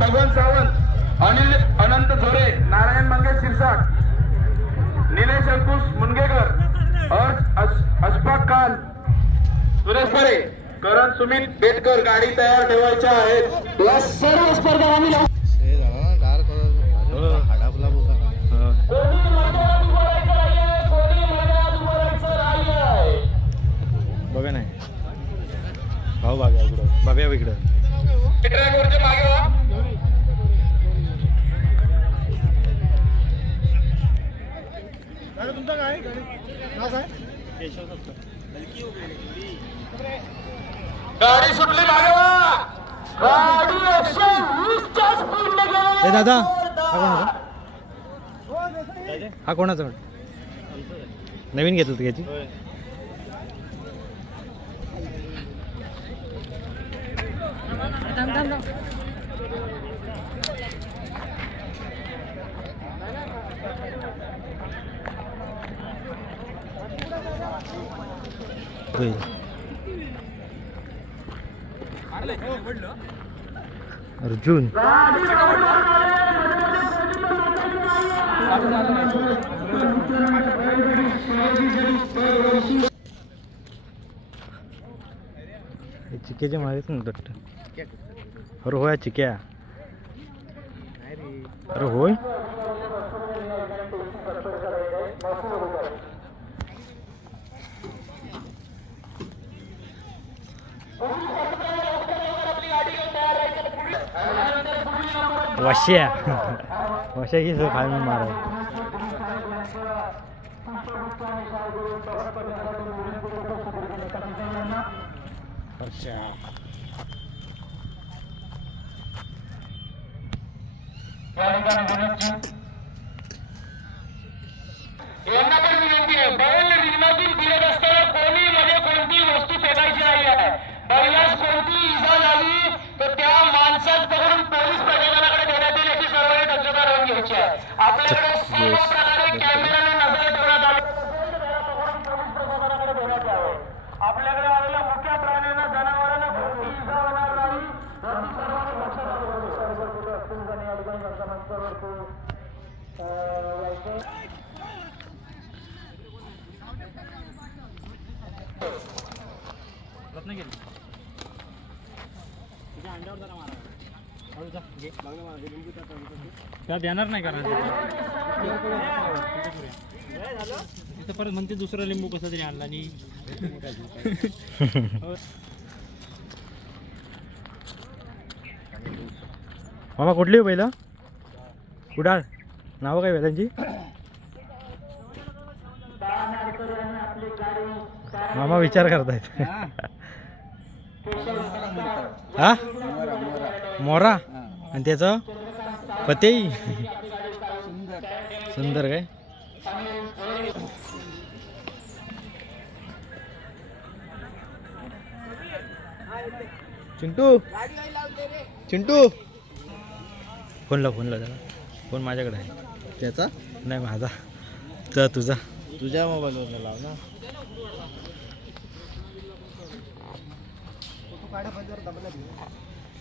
भगवान सावंत अनिल अनंत झोरे नारायण मंगेश शिरसाट निलेश अंकुश मुनगेकर अशफाक खान सुरेश परे करण सुमित बेटकर गाडी तयार ठेवायच्या आहेत. या सर्व स्पर्धा आम्ही ए दादा. हा कोणाचा नवीन घेतलं होतं याची होईल. अर्जुन. हे चिक्याचे मागे ना दट्ट. अरे होय चिक्या. अरे होय? 我谢，我谢一直牌子买的。घ्यायची आहे आपल्याकडे सर्व प्रकारे कॅमेऱ्याने नज़र ठेवण्यात आले प्रशासनाकडे देण्यात यावे आपल्याकडे आलेल्या मुख्य प्राण्यांना जनावरांना कोणती इजा होणार नाही याची सर्वांनी दक्षता घ्यावी. असतील जण या ठिकाणी त्यांच्या मंचावरती, यायचं. त्या देणार नाही कारण. तिथं परत म्हणते दुसरा लिंबू कसा तरी आणला आणि मामा कुठली हो पहिलं? कुडाळ नावं काय बैलांची मामा विचार करतायत. हा? मोरा? आणि त्याचं पतेई सुंदर काय? चिंटू? चिंटू? फोन लाव फोन लाव त्याला. फोन माझ्याकडे आहे. त्याचा? नाही माझा. तर तुझा. तुझ्या मोबाईलवर लाव ना.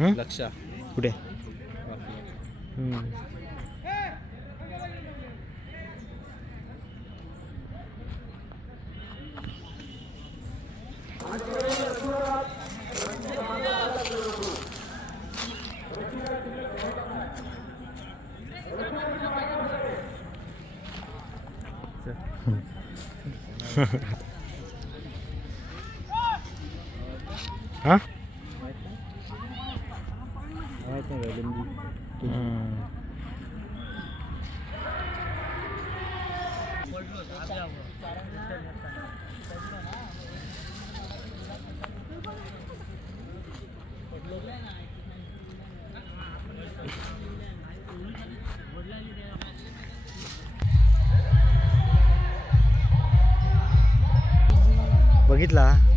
हं? लक्षा कुठे हम्म. हा này ừ. vâng, là làm gì ừ. बघितला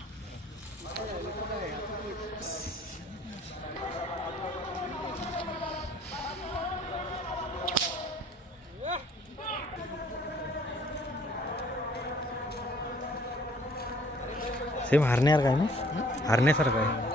सेम हरण्यासारखं आहे ना? हरण्यासारखं आहे.